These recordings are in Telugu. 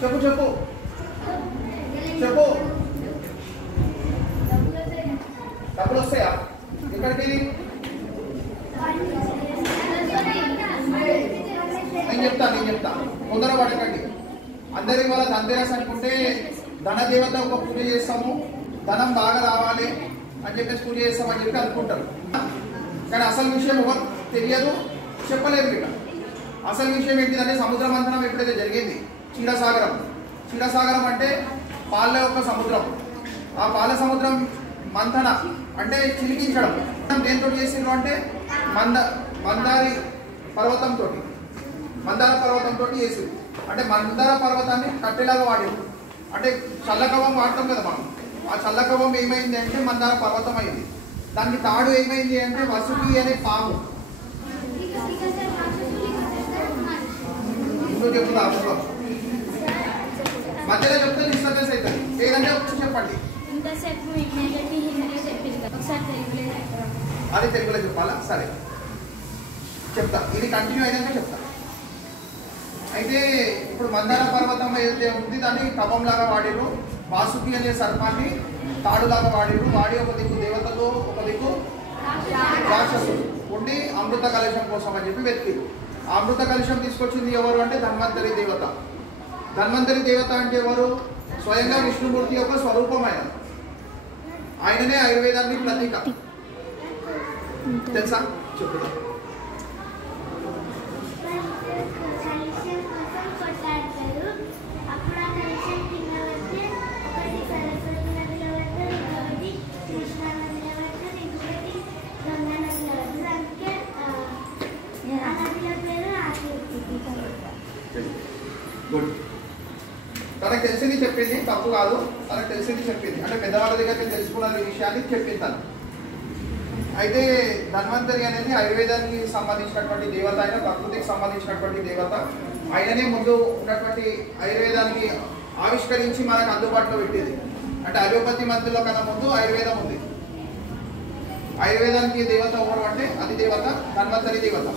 చెప్పు చెప్పు చెప్పు. డబ్బులు వస్తాయా? ఎక్కడికి? నేను చెప్తా తొందర పడకండి. అందరికి వాళ్ళ ధనదేవత అనుకుంటే ధనదేవత ఒక పూజ చేస్తాము, ధనం బాగా రావాలి అని చెప్పేసి పూజ చేస్తామని చెప్పి అనుకుంటారు. కానీ అసలు విషయం ఎవరు తెలియదు, చెప్పలేదు ఇక్కడ. అసలు విషయం ఏంటిదంటే సముద్ర మంథనం ఎప్పుడైతే జరిగింది, క్షీరసాగరం అంటే పాల యొక్క సముద్రం. ఆ పాల సముద్రం మంథన అంటే చిలికించడం. దేంతో చేసిండ్రు అంటే మందార పర్వతంతో చేసింది. అంటే మందార పర్వతాన్ని కట్టెలాగా వాడింది. అంటే చల్లకవం వాడతాం కదా మనం. ఆ చల్లకవం ఏమైంది అంటే మందార పర్వతం అయింది. దానికి తాడు ఏమైంది అంటే వసుకి అనే పాము. ఇంకో చెప్తుంది ఆ పుస్తకం మధ్యలో చెప్తే డిస్టర్బెన్స్ అవుతుంది. ఏదంటే వచ్చి చెప్పండి. అది తెలుగులో చెప్పాలా? సరే చెప్తా, ఇది కంటిన్యూ అయినాక చెప్తా. అయితే ఇప్పుడు మందార పర్వతం ఏదైతే ఉంది దాన్ని కవంలాగా వాడిరు, వాసుకి అనే సర్పాన్ని తాడులాగా వాడిరు. వాడి ఒక దిక్కు దేవతలు, ఒక దిక్కు రాక్షసులు ఉండి అమృత కలశం కోసం అని చెప్పి వెతికిరు. ఆ అమృత కలశం తీసుకొచ్చింది ఎవరు అంటే ధన్వంతరి దేవత. ధన్వంతరి దేవత అంటే ఎవరు? స్వయంగా విష్ణుమూర్తి యొక్క స్వరూపం ఆయననే ఆయుర్వేదానికి ప్రతీక. తెలుసా? చెప్తా. గుడ్. తనకు తెలిసింది చెప్పింది, తప్పు కాదు. తనకు తెలిసింది చెప్పింది అంటే పెద్దవాళ్ళ దగ్గర తెలుసుకున్న విషయాన్ని చెప్పింది తను. అయితే ధన్వంతరి అనేది ఆయుర్వేదానికి సంబంధించినటువంటి దేవత, అయిన ప్రకృతికి సంబంధించినటువంటి దేవత. ఆయననే ముందు ఉన్నటువంటి ఆయుర్వేదానికి ఆవిష్కరించి మనకు అందుబాటులో పెట్టింది. అంటే అలోపతి మందులో కన్నా ముందు ఆయుర్వేదం ఉంది. ఆయుర్వేదానికి దేవత ఎవరు అంటే అది దేవత ధన్వంతరి దేవత.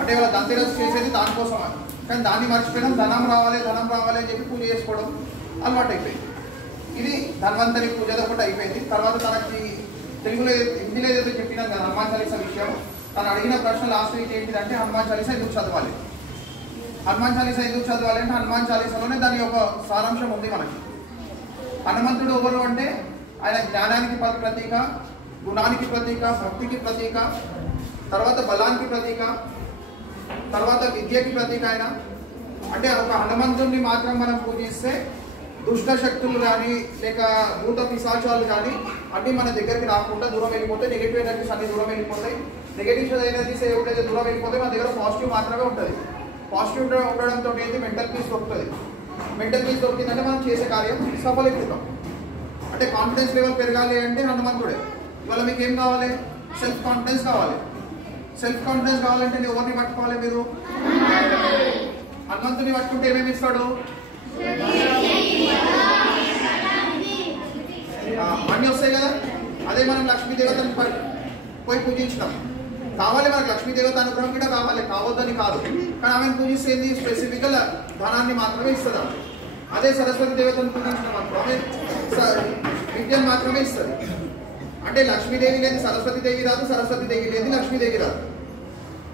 అంటే వాళ్ళ దంతెరస్ చేసేది దానికోసం. కానీ దాన్ని మర్చిపోయినాం. ధనం రావాలి అని చెప్పి పూజ చేసుకోవడం అలవాటు అయిపోయింది. ఇది ధన్వంతరి పూజ ఒకటి అయిపోయింది. తర్వాత తనకి తెలుగులో హిందీలో ఏదైతే చెప్పినాం కదా హనుమాన్ చాలీసా విషయం, తను అడిగిన ప్రశ్న లాస్ట్ వీక్ ఏంటిదంటే హనుమాన్ చాలీసా ఎందుకు చదవాలి? హనుమాన్ చాలీసా ఎందుకు చదవాలి అంటే హనుమాన్ చాలీసాలోనే దాని యొక్క సారాంశం ఉంది మనకి. హనుమంతుడు ఎవరు అంటే ఆయన జ్ఞానానికి ప్రతీక, గుణానికి ప్రతీక, భక్తికి ప్రతీక, తర్వాత బలానికి ప్రతీక, తర్వాత విద్యకి ప్రతీక. ఆయన అంటే ఒక హనుమంతుడిని మాత్రం మనం పూజిస్తే దుష్ట శక్తులు కానీ లేక భూత పిశాచాలు కానీ అన్నీ మన దగ్గరికి రాకుండా దూరం వెళ్ళిపోతాయి. నెగిటివ్ ఎనర్జీస్ అన్ని దూరం వెళ్ళిపోతాయి. నెగిటివ్ ఎనర్జీస్ ఏవైతే దూరం వెళ్ళిపోతాయి మన దగ్గర పాజిటివ్ మాత్రమే ఉంటుంది. పాజిటివ్ ఉండడంతో ఏంటి మెంటల్ పీస్ దొరుకుతుంది. మెంటల్ పీస్ దొరికిందంటే మనం చేసే కార్యం సఫలీకృతం. అంటే కాన్ఫిడెన్స్ లెవెల్ పెరగాలి అంటే హనుమంతుడే. ఇవాళ మీకు ఏం కావాలి? సెల్ఫ్ కాన్ఫిడెన్స్ కావాలి. సెల్ఫ్ కాన్ఫిడెన్స్ కావాలంటే ఎవరిని పట్టుకోవాలి? మీరు హనుమంతుని పట్టుకుంటే ఏమేమి ఇస్తాడు? అన్నీ వస్తాయి కదా. అదే మనం లక్ష్మీదేవతని పోయి పూజించినాం. కావాలి మనకు లక్ష్మీదేవత అనుగ్రహం కూడా కావాలి, కావద్దని కాదు. కానీ ఆమెను పూజిస్తే ఏంది? స్పెసిఫిక్గా ధనాన్ని మాత్రమే ఇస్తుంది. అదే సరస్వతి దేవతను పూజించినాం అనుకో ఆమె విద్యను మాత్రమే ఇస్తుంది. అంటే లక్ష్మీదేవి లేదు సరస్వతి దేవి రాదు, సరస్వతి దేవి లేదు లక్ష్మీదేవి రాదు.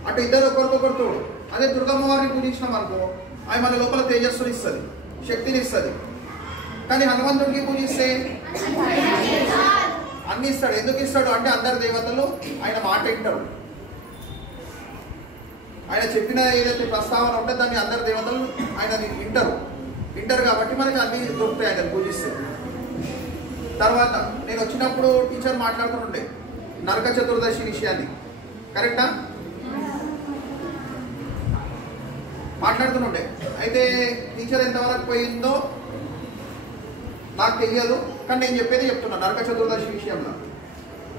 అంటే ఇద్దరు ఒకరికొకరు తోడు. అదే దుర్గమ్మ వారిని పూజించినాం అనుకో ఆమె మన లోపల తేజస్సుని ఇస్తుంది, శక్తిని ఇస్తుంది. కానీ హనుమంతుడికి పూజిస్తే అన్ని ఇస్తాడు. ఎందుకు ఇస్తాడు అంటే అందరు దేవతలు ఆయన మాట వింటారు. ఆయన చెప్పిన ఏదైతే ప్రస్తావన ఉంటే దాన్ని అందరు దేవతలు ఆయన వింటారు కాబట్టి మనకి అన్ని దొరుకుతాయి ఆయన పూజిస్తే. తర్వాత నేను వచ్చినప్పుడు టీచర్ మాట్లాడుతుండే నరక చతుర్దశి విషయాన్ని. కరెక్టా? మాట్లాడుతుండే. అయితే టీచర్ ఎంతవరకు పోయిందో నాకు తెలియదు, కానీ నేను చెప్పేది చెప్తున్నా. నరక చతుర్దశి విషయంలో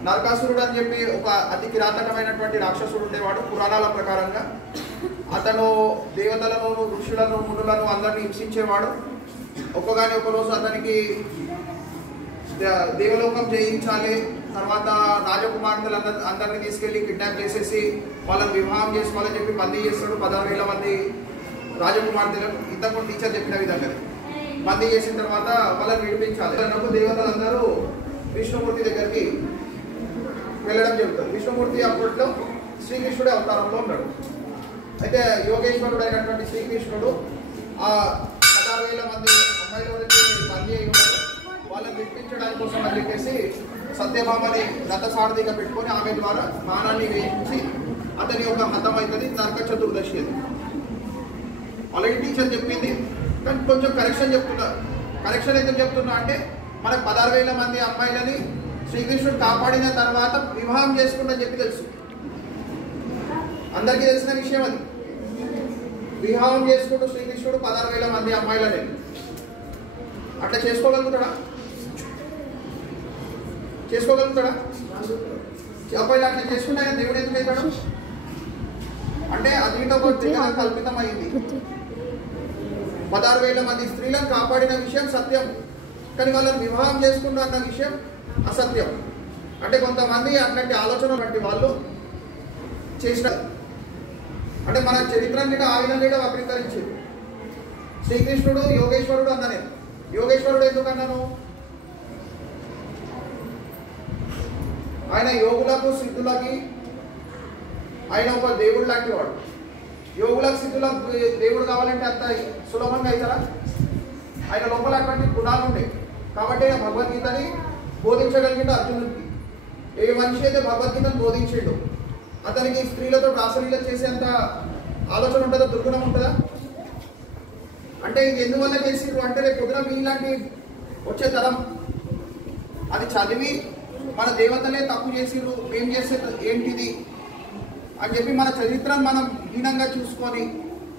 నరకాసురుడు అని చెప్పి ఒక అతి కిరాతకమైనటువంటి రాక్షసుడు ఉండేవాడు. పురాణాల ప్రకారంగా అతను దేవతలను, ఋషులను, మునులను అందరినీ హింసించేవాడు. ఒక్కగాని ఒక రోజు అతనికి దేవలోకం జయించాలి, తర్వాత రాజకుమార్తెలు అందరినీ తీసుకెళ్లి కిడ్నాప్ చేసేసి వాళ్ళని వివాహం చేసుకోవాలని చెప్పి బందీ చేస్తాడు. 16,000 మంది రాజకుమార్తెలకు ఇంతకు టీచర్ చెప్పిన విధంగా బందీ చేసిన తర్వాత వాళ్ళని విడిపించాలి అన్నప్పుడు దేవతలందరూ విష్ణుమూర్తి దగ్గరికి వెళ్ళడం జరుగుతుంది. విష్ణుమూర్తి అప్పట్లో శ్రీకృష్ణుడి అవతారంలో ఉన్నాడు. అయితే యోగేశ్వరుడు అయినటువంటి శ్రీకృష్ణుడు ఆ 16,000 మంది అమ్మాయిల వరకు బందీ అయి ఉన్నారు, వాళ్ళని విడిపించడానికి కోసం అని చెప్పేసి సత్యభామని రథసారథిగా పెట్టుకొని ఆమె ద్వారా బాణాన్ని వేయించి అతని యొక్క హతం అవుతుంది. నరక చతుర్దశి అది ఆల్రెడీ టీచర్ చెప్పింది, కానీ కొంచెం కరెక్షన్ చెప్తున్నారు. కరెక్షన్ ఎందుకు చెప్తున్నా అంటే మనకు 16,000 మంది అమ్మాయిలని శ్రీకృష్ణుడు కాపాడిన తర్వాత వివాహం చేసుకుంటని చెప్పి తెలుసు, అందరికీ తెలిసిన విషయం అది. వివాహం చేసుకుంటూ శ్రీకృష్ణుడు 16,000 మంది అమ్మాయిలని అట్లా చేసుకోగలుగుతాడా? చేసుకోగలుగుతాడా? అబ్బాయిలు అట్లా చేసుకున్నా దేవుడు ఎందుకు అవుతాడు అంటే అది కల్పితం అయింది. 16,000 మంది స్త్రీలను కాపాడిన విషయం సత్యం, కానీ వాళ్ళని వివాహం చేసుకుంటూ అన్న విషయం అసత్యం. అంటే కొంతమంది అట్లాంటి ఆలోచన బట్టి వాళ్ళు చేసిన అంటే మన చరిత్రని ఆ విధంగా వక్రీకరించారు. శ్రీకృష్ణుడు యోగేశ్వరుడు అన్న నేను. యోగేశ్వరుడు ఎందుకు అన్నాను? ఆయన యోగులకు సిద్ధులకి ఆయన ఒక దేవుడు లాంటి వాడు. యోగులకు సిద్ధులకు దేవుడు కావాలంటే అంత సులభంగా అవుతారా? ఆయన లోపల అటువంటి గుణాలు ఉంటాయి కాబట్టి ఆయన భగవద్గీతని బోధించగలిగిండు అర్జునుడికి. ఏ మనిషి అయితే భగవద్గీతను బోధించిండు అతనికి స్త్రీలతో రాసలీల చేసేంత ఆలోచన ఉంటుందా? దుర్గుణం ఉంటుందా? అంటే ఇది ఎందువల్ల చేసిర్రు అంటే రేపు పొద్దున మీలాంటి వచ్చే తరం అది చదివి మన దేవతలే తప్పు చేసిర్రు, ఏం చేసే ఏంటిది అని చెప్పి మన చరిత్రను మనం హీనంగా చూసుకొని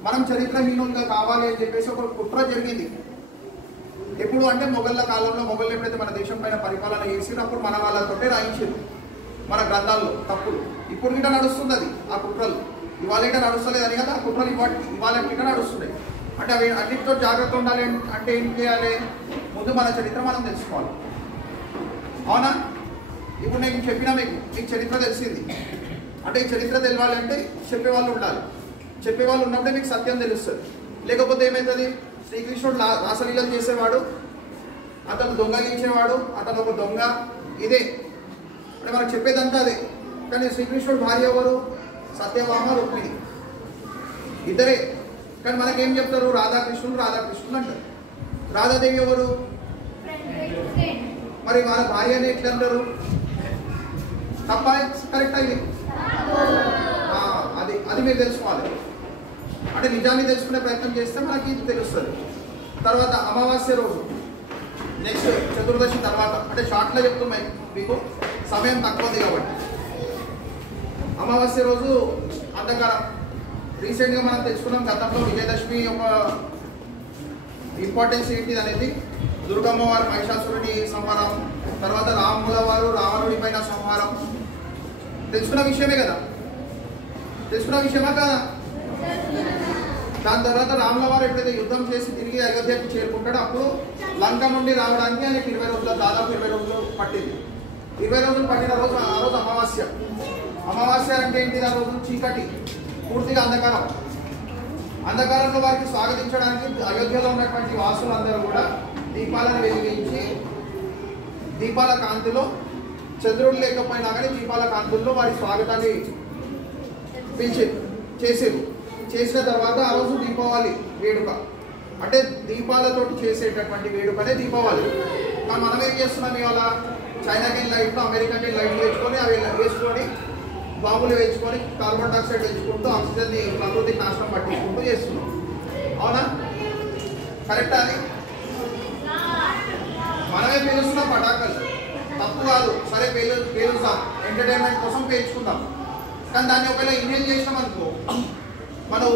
మనం చరిత్రహీనంగా కావాలి అని చెప్పేసి ఒక కుట్ర జరిగింది. ఎప్పుడు అంటే మొఘళ్ళ కాలంలో మొఘళ్ళు ఎప్పుడైతే మన దేశం పైన పరిపాలన చేసినప్పుడు మన వాళ్ళతోటే రాయించారు మన గ్రంథాల్లో తప్పులు. ఇప్పుడు గిట్ట నడుస్తుంది అది ఆ కుట్రలు. ఇవాళ గిట్ట నడుస్తలేదు అని కదా ఆ కుట్రలు ఇవాళ గిట్ట నడుస్తున్నాయి. అంటే అవి అన్నింటితో జాగ్రత్త ఉండాలి అంటే ఏం చేయాలి? ముందు మన చరిత్ర మనం తెలుసుకోవాలి. అవునా? ఇప్పుడు నేను చెప్పినా మీకు చరిత్ర తెలిసింది అంటే ఈ చరిత్ర తెలియాలంటే చెప్పేవాళ్ళు ఉండాలి. చెప్పేవాళ్ళు ఉన్నప్పుడే మీకు సత్యం తెలుస్తుంది. లేకపోతే ఏమవుతుంది? శ్రీకృష్ణుడు రాసలీలలు చేసేవాడు, అతను దొంగలించేవాడు, అతను ఒక దొంగ, ఇదే అంటే మనకు చెప్పేదంతా అదే. కానీ శ్రీకృష్ణుడు భార్య ఎవరు? సత్యభామ, రుక్మిణి, ఇద్దరే. కానీ మనకేం చెప్తారు? రాధాకృష్ణుడు రాధాకృష్ణుడు అంటారు. రాధాదేవి ఎవరు? మరి వాళ్ళ భార్యని ఎట్లా అంటారు? తప్ప కరెక్ట్ అయింది. అది మీరు తెలుసుకోవాలి. అంటే నిజాన్ని తెలుసుకునే ప్రయత్నం చేస్తే మనకి ఇది తెలుస్తుంది. తర్వాత అమావాస్య రోజు నెక్స్ట్ చతుర్దశి తర్వాత అంటే షార్ట్లో చెప్తున్నాయి మీకు, సమయం తక్కువది కాబట్టి. అమావాస్య రోజు అంధకారం. రీసెంట్గా మనం తెలుసుకున్నాం గతంలో విజయదశమి యొక్క ఇంపార్టెన్స్ ఏంటిది అనేది. దుర్గమ్మ వారు మహిషాసురుడి సంహారం, తర్వాత రాముల వారు రావణుడి పైన సంహారం తెలుసుకున్న విషయమే కదా. తెలుసుకున్న విషయమా కదా? దాని తర్వాత రాముల వారు ఎప్పుడైతే యుద్ధం చేసి తిరిగి అయోధ్యకు చేరుకుంటాడో అప్పుడు లంక నుండి రావడానికి ఆయనకి 20 రోజులు దాదాపు 20 రోజులు పట్టింది. 20 రోజులు పట్టిన రోజు ఆ రోజు అమావాస్య. అమావాస్య అంటే ఏంటి? ఆ రోజు చీకటి, పూర్తిగా అంధకారం. అంధకారంలో వారికి స్వాగతించడానికి అయోధ్యలో ఉన్నటువంటి వాసులందరూ కూడా దీపాలను వెలిగించి దీపాల కాంతిలో, చంద్రుడు లేకపోయినా కానీ దీపాల కాంతుల్లో వారి స్వాగతాన్ని చేసేది. చేసిన తర్వాత ఆ రోజు దీపావళి వేడుక అంటే దీపాలతోటి చేసేటటువంటి వేడుకనే దీపావళి. కానీ మనం ఏం చేస్తున్నాం? ఇవాళ చైనాకి లైట్లు, అమెరికాకి లైట్లు తెచ్చుకొని అవి వేసుకొని బాంబులు వేసుకొని కార్బన్ డైఆక్సైడ్ తెచ్చుకుంటూ ఆక్సిజన్ని ప్రకృతికి నాశనం పట్టించుకుంటూ చేస్తున్నాం. అవునా? కరెక్టా? అది మనమే పేలుస్తున్నాం పటాకులు, తప్పు కాదు. సరే పేలుస్తాం, ఎంటర్టైన్మెంట్ కోసం పేల్చుకుందాం. కానీ దాన్ని ఒకవేళ ఇన్హేల్ చేసినాం అనుకో, మనం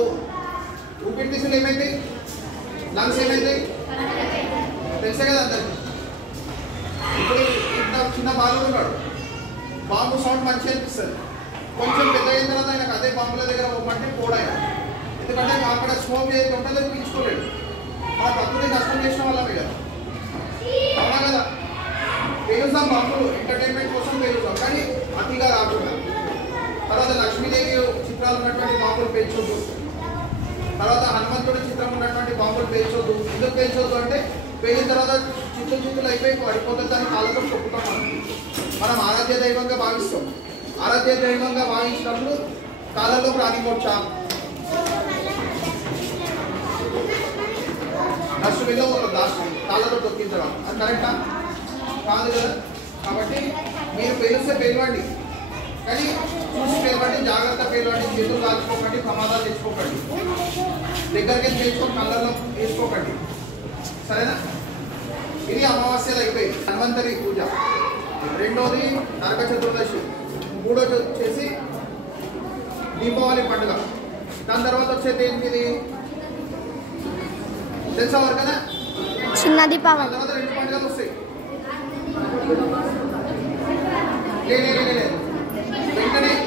ఊపిరితిత్తులు ఏమైతాయి? లంగ్స్ ఏమైతాయి? తెలిసే కదా అందరికి. ఇప్పుడు ఇంత చిన్న బాలుడు ఉన్నాడు, బాంబు సౌండ్ మంచిగా అనిపిస్తుంది. కొంచెం పెద్ద అయిన తర్వాత ఆయనకు అదే బాంబుల దగ్గర పోమంటే పోడాయన. ఎందుకంటే అక్కడ స్మోక్ ఏదైతే ఉంటుందో పీల్చుకోలేడు. మన ప్రకృతి నష్టం చేసిన వాళ్ళమే కదా. అవునా కదా? పేలుస్తాం బాంబులు, ఎంటర్టైన్మెంట్ కోసం పేలుస్తాం, కానీ అతిగా రాకుండా. తర్వాత లక్ష్మీదేవి చిత్రాలు ఉన్నటువంటి బాంబులు పేల్చుకుంటూ, తర్వాత హనుమంతుడి ఎందుకు పేల్చొద్దు అంటే పేలిన తర్వాత చిత్తులు అయిపోయి పడిపోతుంది దాన్ని కాళ్ళతో తొక్కుతాం మనం ఆరాధ్య దైవంగా భావిస్తాం. ఆరాధ్య దైవంగా భావించినప్పుడు కాళ్ళలో ప్రాణిమోక్ష నష్టు మీద ఒక కాళ్ళతో తొక్కించడం అది కరెక్టా కాదు కదా. కాబట్టి మీరు పేలిస్తే పేలవండి, కానీ చూసి పేలవండి, జాగ్రత్త పేలవండి, చేతులు కాల్చుకోకండి, ప్రమాదాలు తెచ్చుకోకండి, దగ్గరికి తెచ్చుకొని కళ్ళల్లో వేసుకోకండి, సరేనా. ఇది అమావాస్యలు అయిపోయింది. ధన్వంతరి పూజ. రెండోది నరక చతుర్దశి. మూడోది వచ్చేసి దీపావళి పండుగ. దాని తర్వాత వచ్చేది ఏంటిది తెలుసా వారు కదా, చిన్న దీపావళి. తర్వాత 2 పండుగలు వస్తాయి.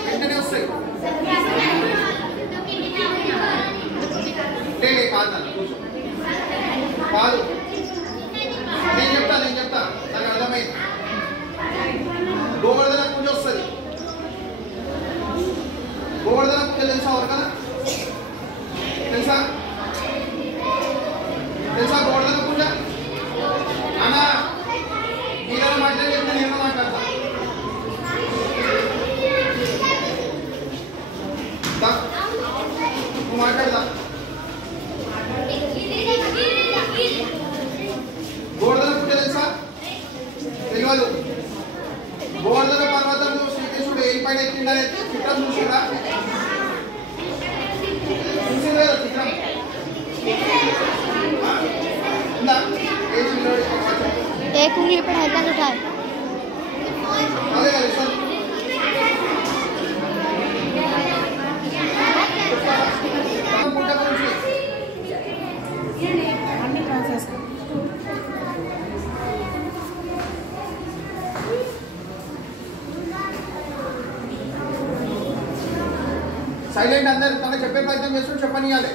వెంటనే వస్తాయి. కాదు నేను చెప్తా నాకు అర్థమైంది. గోవర్ధన పూజ వస్తుంది. గోవర్ధన పూజ తెలుసా వారు కదా, తెలుసా గోవర్ధన పూజ అన్నా మీరేమో మాట్లాడి చెప్తే నేను మాట్లాడతా. నువ్వు మాట్లాడదా. గోవర్ధన పూజ తెలుసా తెలియదు. గోవర్ధన పర్వతంలో శ్రీకృష్ణుడు ఏ పైన ఎక్కిందనే చిత్రం చూసిరా, చూసింది కదా చిత్రం ఉందా. एक उंगली पर हल्का उठाए. అదే కదా సార్. పూజ గురించి సైలెంట్ అందరు తనకు చెప్పే ప్రయత్నం చేస్తూ చెప్పనియాలి.